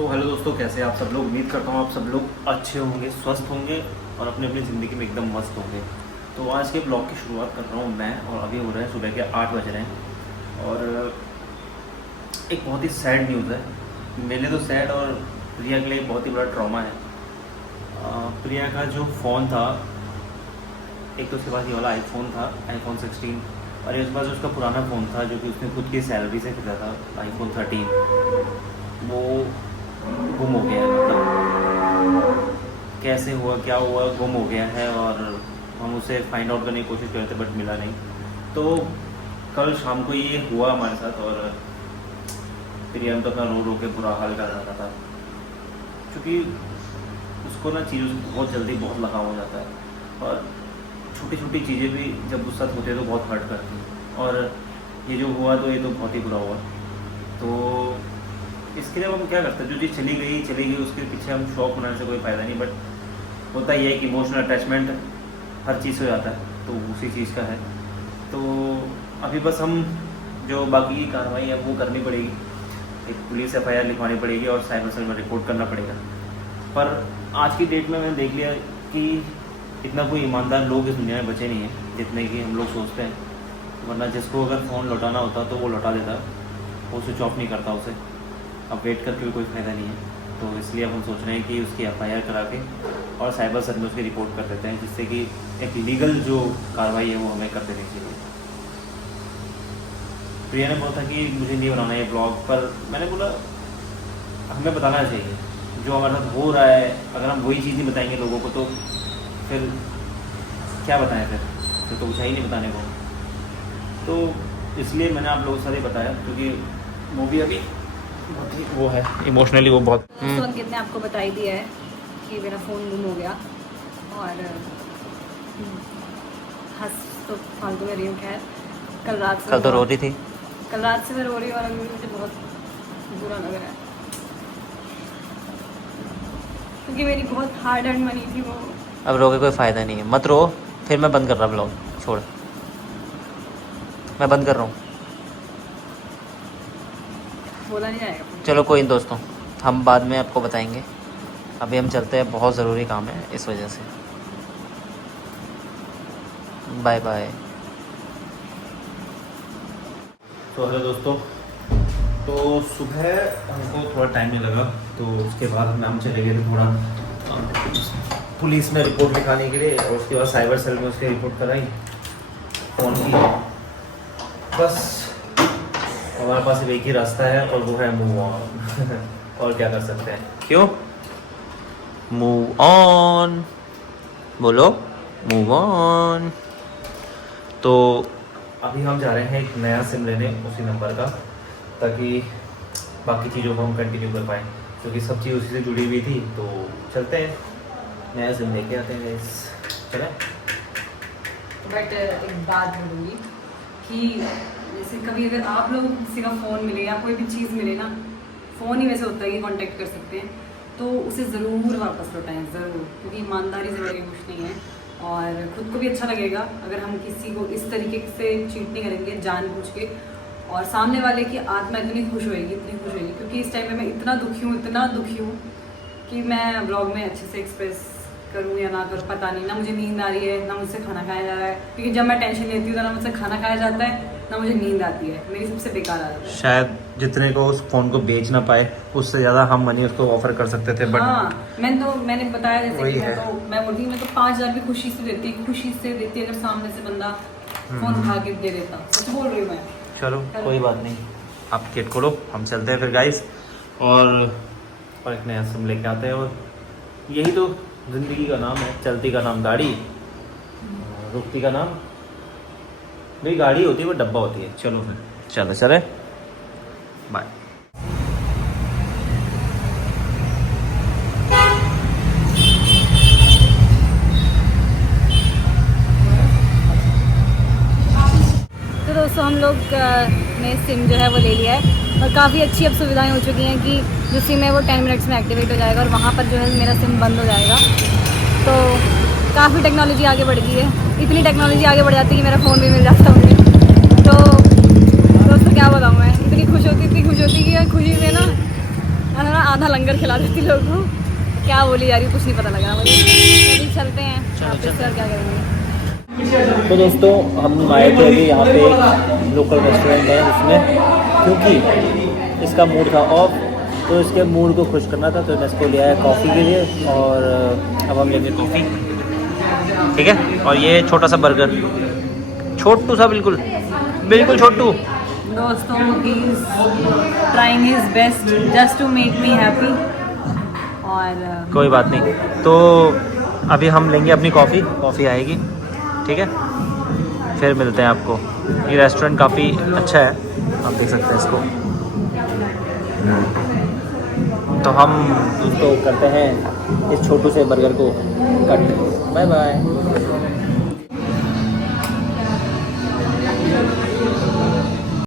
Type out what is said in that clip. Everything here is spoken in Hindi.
हेलो दोस्तों, कैसे आप सब लोग। उम्मीद करता हूँ आप सब लोग अच्छे होंगे, स्वस्थ होंगे और अपनी अपनी ज़िंदगी में एकदम मस्त होंगे। तो आज के ब्लॉग की शुरुआत कर रहा हूँ मैं, और अभी हो रहे हैं सुबह के 8 बज रहे हैं। और एक बहुत ही सैड न्यूज़ है मेरे लिए, तो सैड, और प्रिया के लिए बहुत ही बड़ा ट्रॉमा है। प्रिया का जो फ़ोन था, एक तो उसके पास ये वाला आईफोन था, आईफोन 16, और उसके पास उसका पुराना फ़ोन था जो कि उसने खुद की सैलरी से खरीदा था, आईफोन 13। वो गुम हो गया है। मतलब कैसे हुआ, क्या हुआ, गुम हो गया है। और हम उसे फाइंड आउट करने की कोशिश कर रहे थे बट मिला नहीं। तो कल शाम को ये हुआ हमारे साथ, और प्रिया तो अपना रो रो के बुरा हाल कर रहा था, क्योंकि उसको ना चीज़ों से बहुत जल्दी बहुत लगाव हो जाता है, और छोटी छोटी चीज़ें भी जब उस साथ होती है तो बहुत हर्ट करती हैं। और ये जो हुआ तो ये तो बहुत ही बुरा हुआ। तो इसके लिए अब हम क्या करते हैं, जो चीज़ चली गई उसके पीछे हम शौक बनाने से कोई फ़ायदा नहीं। बट होता ही है कि इमोशनल अटैचमेंट हर चीज़ से हो जाता है, तो उसी चीज़ का है। तो अभी बस हम जो बाकी की कार्रवाई है वो करनी पड़ेगी, एक पुलिस FIR लिखवानी पड़ेगी और साइबर सेल में रिपोर्ट करना पड़ेगा। पर आज की डेट में मैंने देख लिया कि इतना कोई ईमानदार लोग इस दुनिया में बचे नहीं हैं जितने कि हम लोग सोचते हैं। वरना जिसको अगर फ़ोन लौटाना होता तो वो लौटा देता, वो स्विच ऑफ नहीं करता उसे। अब वेट करके भी कोई फ़ायदा नहीं है। तो इसलिए अब हम सोच रहे हैं कि उसकी FIR करा के और साइबर सेल में उसकी रिपोर्ट कर देते हैं, जिससे कि एक लीगल जो कार्रवाई है वो हमें कर देनी चाहिए। प्रिया ने बोला था कि मुझे नहीं बनाना है ब्लॉग, पर मैंने बोला हमें बताना चाहिए जो हमारे साथ हो रहा है। अगर हम वही चीज़ नहीं बताएंगे लोगों को तो फिर क्या बताएं, फिर तो कुछ है ही नहीं बताने को। तो इसलिए मैंने आप लोगों के साथ ही बताया, क्योंकि वो भी अभी बहुत ही वो है इमोशनली, वो बहुत तो अंकित ने आपको बता ही दिया है कि मेरा फ़ोन गुम हो गया, और हंस तो फालतू में रही हूँ। खैर कल रात से कल तो रो रही थी। कल रात से मैं रो रही हूँ, और अभी मुझे बहुत बुरा लग रहा है, क्योंकि मेरी बहुत हार्ड अर्न मनी थी वो। अब रो के कोई फ़ायदा नहीं है, मत रो। फिर मैं बंद कर रहा ब्लॉग, छोड़, मैं बंद कर रहा हूँ। बोला नहीं जाएगा। चलो कोई नहीं दोस्तों, हम बाद में आपको बताएंगे। अभी हम चलते हैं, बहुत ज़रूरी काम है इस वजह से। Bye bye. तो हेलो दोस्तों, तो सुबह हमको थोड़ा टाइम नहीं लगा, तो उसके बाद हम चले गए थे थोड़ा पुलिस में रिपोर्ट लिखाने के लिए, और उसके बाद साइबर सेल में उसकी रिपोर्ट कराई फ़ोन की। बस हमारे पास एक ही रास्ता है, और वो है मूव ऑन। और क्या कर सकते हैं, क्यों? मूव ऑन बोलो, मूव ऑन। तो अभी हम जा रहे हैं एक नया सिम लेने उसी नंबर का, ताकि बाकी चीज़ों को हम कंटिन्यू कर पाएँ, क्योंकि सब चीज़ उसी से जुड़ी हुई थी। तो चलते हैं, नया सिम लेके आते हैं। चलें। बट एक बात बोलूँगी कि जैसे कभी अगर आप लोगों को किसी का फ़ोन मिले या कोई भी चीज़ मिले ना, फ़ोन ही वैसे होता है कि कांटेक्ट कर सकते हैं, तो उसे ज़रूर वापस लौटाएं, ज़रूर, क्योंकि ईमानदारी से बड़ी कुछ नहीं है। और ख़ुद को भी अच्छा लगेगा अगर हम किसी को इस तरीके से चीट नहीं करेंगे जानबूझ के, और सामने वाले की आत्मा इतनी खुश होएगी, क्योंकि इस टाइम में मैं इतना दुखी हूँ कि मैं ब्लॉग में अच्छे से एक्सप्रेस करूँ या ना करूँ पता नहीं। ना मुझे नींद आ रही है, ना मुझसे खाना खाया जा रहा है, क्योंकि जब मैं टेंशन लेती हूँ तो ना मुझसे खाना खाया जाता है, ना मुझे नींद आती है। मेरी सबसे बेकार आदत है। शायद जितने को उस फ़ोन को बेच ना पाए, उससे ज़्यादा हम मनी उसको ऑफर कर सकते थे, बट हाँ, मैंने बताया जैसे कि मैं बोलती हूँ, मैं तो 5,000 भी खुशी से देती अगर सामने से बंदा फ़ोन उठा के दे देता। सच बोल रही हूँ मैं। चलो कोई बात नहीं, आप टिकट खोलो, हम चलते हैं फिर गाइस, और एक नया सिम लेके आते हैं। और यही तो ज़िंदगी का नाम है, चलती का नाम गाड़ी, रुकती का नाम भाई गाड़ी होती है, वो डब्बा होती है। चलो फिर चले बाय। तो दोस्तों हम लोग ने सिम जो है वो ले लिया है, और काफ़ी अच्छी अब सुविधाएं हो चुकी हैं कि जो सिम है वो 10 मिनट्स में एक्टिवेट हो जाएगा, और वहाँ पर जो है मेरा सिम बंद हो जाएगा। तो काफ़ी टेक्नोलॉजी आगे बढ़ गई है, इतनी टेक्नोलॉजी आगे बढ़ जाती है कि मेरा फ़ोन भी मिल जाता मुझे। तो दोस्तों क्या बताऊँ, मैं इतनी खुश होती कि खुशी में ना आधा लंगर खिला देती लोगों को। क्या बोली जा रही कुछ नहीं पता लगा मुझे। अभी चलते हैं सर, क्या करेंगे। तो दोस्तों हम आए थे अभी यहाँ पे एक लोकल रेस्टोरेंट है जिसमें, क्योंकि इसका मूड था ऑफ, तो इसके मूड को खुश करना था, तो मैं इसको ले आया कॉफ़ी के लिए। और अब हम लेंगे कॉफ़ी, ठीक है। और ये छोटा सा बर्गर, छोटू सा, बिल्कुल बिल्कुल छोटू। दोस्तों he is trying his best just to make me happy. और कोई बात नहीं, तो अभी हम लेंगे अपनी कॉफ़ी आएगी, ठीक है। फिर मिलते हैं आपको। ये रेस्टोरेंट काफ़ी अच्छा है, आप देख सकते हैं इसको। तो हम दोस्तों करते हैं इस छोटू से बर्गर को कट। Bye bye.